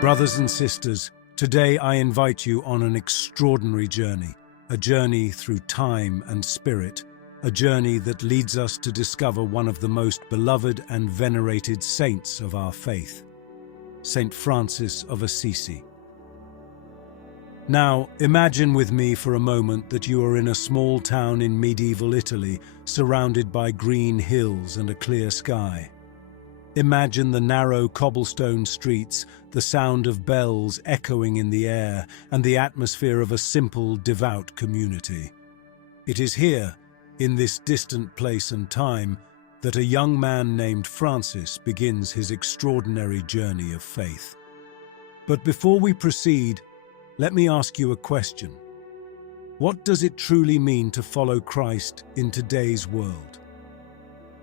Brothers and sisters, today I invite you on an extraordinary journey, a journey through time and spirit, a journey that leads us to discover one of the most beloved and venerated saints of our faith, Saint Francis of Assisi. Now, imagine with me for a moment that you are in a small town in medieval Italy, surrounded by green hills and a clear sky. Imagine the narrow cobblestone streets, the sound of bells echoing in the air, and the atmosphere of a simple, devout community. It is here, in this distant place and time, that a young man named Francis begins his extraordinary journey of faith. But before we proceed, let me ask you a question. What does it truly mean to follow Christ in today's world?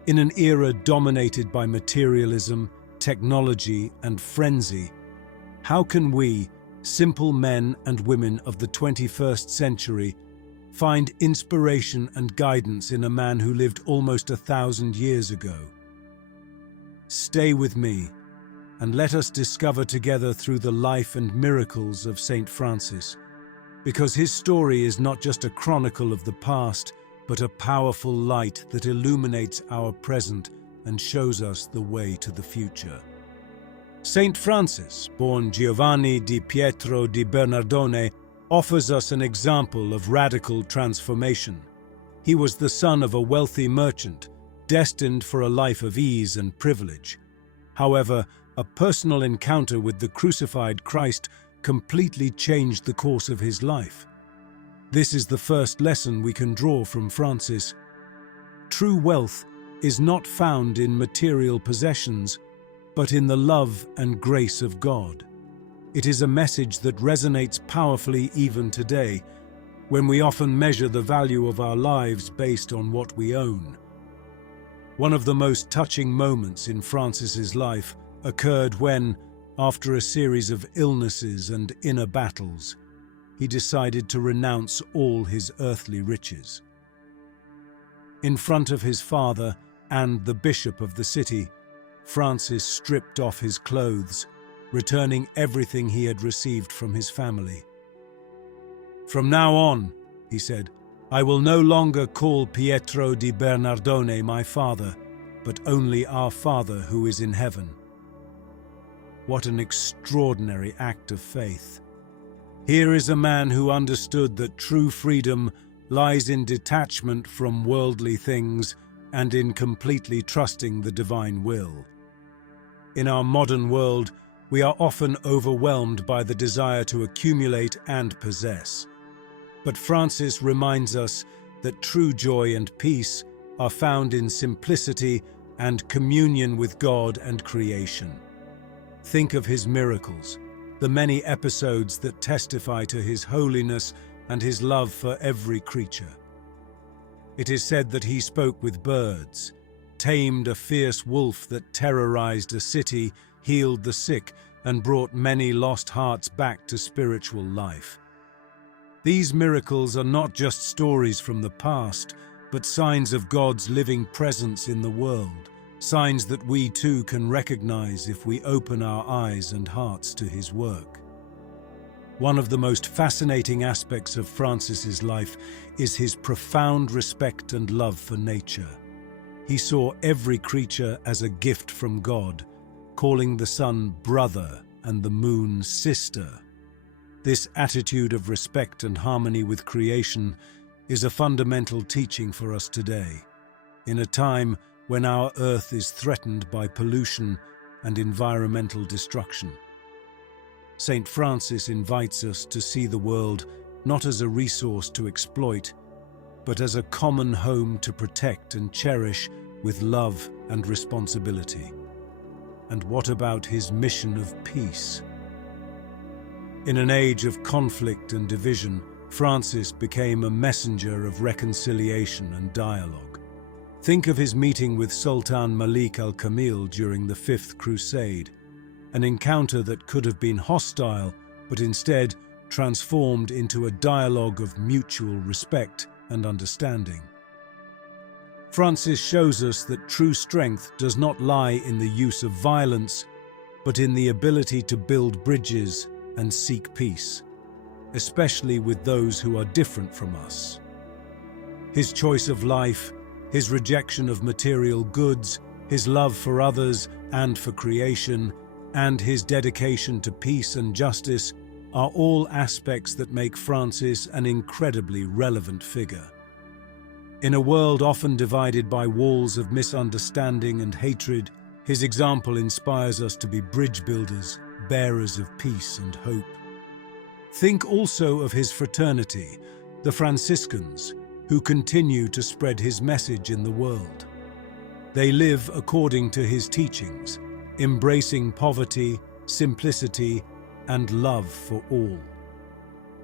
In an era dominated by materialism, technology, and frenzy, how can we, simple men and women of the 21st century, find inspiration and guidance in a man who lived almost 1,000 years ago? Stay with me, and let us discover together through the life and miracles of Saint Francis, because his story is not just a chronicle of the past, but a powerful light that illuminates our present and shows us the way to the future. Saint Francis, born Giovanni di Pietro di Bernardone, offers us an example of radical transformation. He was the son of a wealthy merchant, destined for a life of ease and privilege. However, a personal encounter with the crucified Christ completely changed the course of his life. This is the first lesson we can draw from Francis. True wealth is not found in material possessions, but in the love and grace of God. It is a message that resonates powerfully even today, when we often measure the value of our lives based on what we own. One of the most touching moments in Francis's life occurred when, after a series of illnesses and inner battles, he decided to renounce all his earthly riches. In front of his father and the bishop of the city, Francis stripped off his clothes, returning everything he had received from his family. "From now on," he said, "I will no longer call Pietro di Bernardone my father, but only our Father who is in heaven." What an extraordinary act of faith. Here is a man who understood that true freedom lies in detachment from worldly things and in completely trusting the divine will. In our modern world, we are often overwhelmed by the desire to accumulate and possess. But Francis reminds us that true joy and peace are found in simplicity and communion with God and creation. Think of his miracles, the many episodes that testify to his holiness and his love for every creature. It is said that he spoke with birds, tamed a fierce wolf that terrorized a city, healed the sick, and brought many lost hearts back to spiritual life. These miracles are not just stories from the past, but signs of God's living presence in the world, signs that we too can recognize if we open our eyes and hearts to his work. One of the most fascinating aspects of Francis's life is his profound respect and love for nature. He saw every creature as a gift from God, calling the sun brother and the moon sister. This attitude of respect and harmony with creation is a fundamental teaching for us today, in a time when our Earth is threatened by pollution and environmental destruction. Saint Francis invites us to see the world not as a resource to exploit, but as a common home to protect and cherish with love and responsibility. And what about his mission of peace? In an age of conflict and division, Francis became a messenger of reconciliation and dialogue. Think of his meeting with Sultan Malik al-Kamil during the Fifth Crusade, an encounter that could have been hostile, but instead transformed into a dialogue of mutual respect and understanding. Francis shows us that true strength does not lie in the use of violence, but in the ability to build bridges and seek peace, especially with those who are different from us. His choice of life, his rejection of material goods, his love for others and for creation, and his dedication to peace and justice are all aspects that make Francis an incredibly relevant figure. In a world often divided by walls of misunderstanding and hatred, his example inspires us to be bridge builders, bearers of peace and hope. Think also of his fraternity, the Franciscans, who continue to spread his message in the world. They live according to his teachings, embracing poverty, simplicity, and love for all.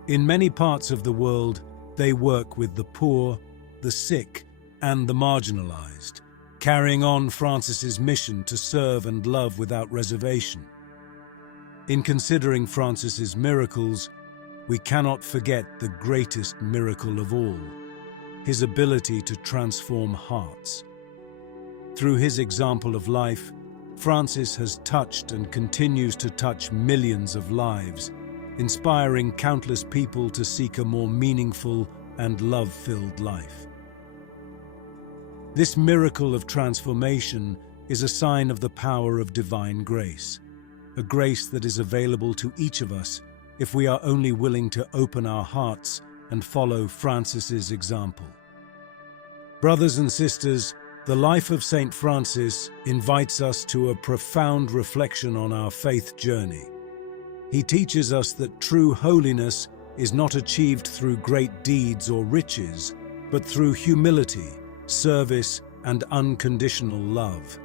In many parts of the world, they work with the poor, the sick, and the marginalized, carrying on Francis's mission to serve and love without reservation. In considering Francis's miracles, we cannot forget the greatest miracle of all, his ability to transform hearts. Through his example of life, Francis has touched and continues to touch millions of lives, inspiring countless people to seek a more meaningful and love-filled life. This miracle of transformation is a sign of the power of divine grace, a grace that is available to each of us if we are only willing to open our hearts and follow Francis's example. Brothers and sisters, the life of Saint Francis invites us to a profound reflection on our faith journey. He teaches us that true holiness is not achieved through great deeds or riches, but through humility, service, and unconditional love.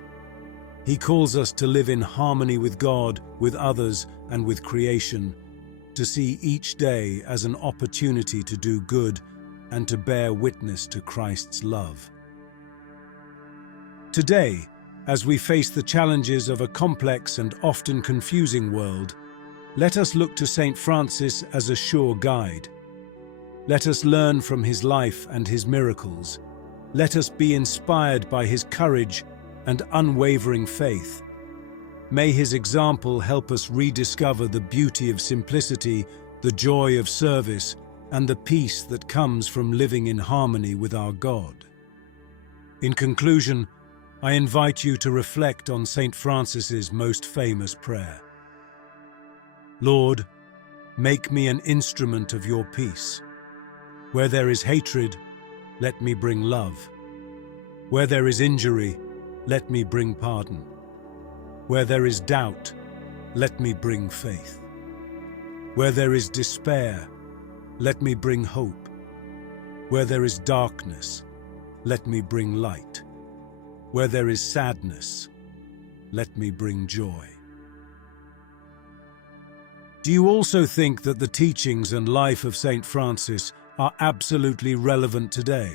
He calls us to live in harmony with God, with others, and with creation, to see each day as an opportunity to do good and to bear witness to Christ's love. Today, as we face the challenges of a complex and often confusing world, let us look to Saint Francis as a sure guide. Let us learn from his life and his miracles. Let us be inspired by his courage and unwavering faith. May his example help us rediscover the beauty of simplicity, the joy of service, and the peace that comes from living in harmony with our God. In conclusion, I invite you to reflect on Saint Francis's most famous prayer. Lord, make me an instrument of your peace. Where there is hatred, let me bring love. Where there is injury, let me bring pardon. Where there is doubt, let me bring faith. Where there is despair, let me bring hope. Where there is darkness, let me bring light. Where there is sadness, let me bring joy. Do you also think that the teachings and life of Saint Francis are absolutely relevant today?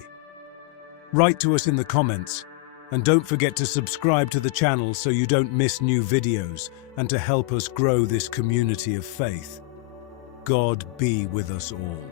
Write to us in the comments, and don't forget to subscribe to the channel so you don't miss new videos and to help us grow this community of faith. God be with us all.